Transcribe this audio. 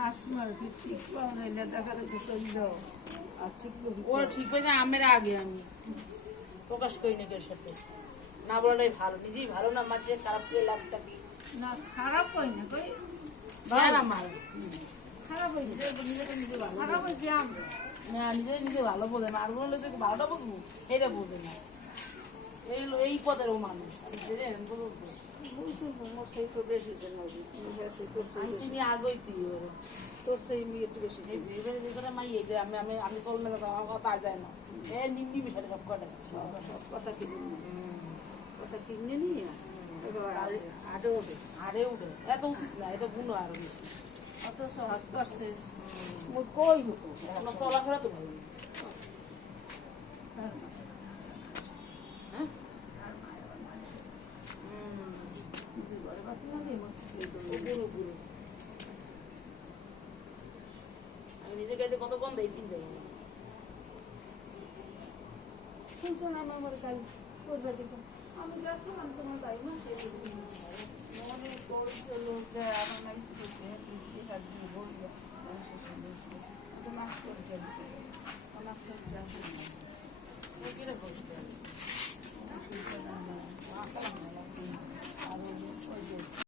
আসমার কি ঠিক পাও না দেখা রেখে চলল আর ঠিক ও ঠিক হয়ে যায় আমের আগে আমি প্রকাশ করি না কেউ সাথে না বলাটাই ভালো নিজেই ভালো না মাঝে খারাপ করে লাভটা কি না খারাপ হয় না কই আমার খারাপ হয়েছে নিজেকে নিজে ভালো খারাপ হয়েছে আমি না নিজে নিজে ভালো বোঝে না আর বললে তো ভালোটা বুঝবো এটা বোঝে না এই পদের ও মানুষ সেই তো বেশি আগই তুই তোর সেই মেয়ে একটু বেশি মাই এই যে আমি চল না আমার কথা যায় না এ নিম্নি বিষয় সব কটা সব কথা কিনে কথা কিনে নিয়ে এবার আড়ে ওঠে আরে উঠে এত উচিত না এটা গুণ আরো বেশি অত সহজ করছে কই হতো আমার চলাফেরা তো ভালো নিজেকে কত কম দেয় চিন্তা আমি গেছিলাম তোমার ভাই মনে করছে লোক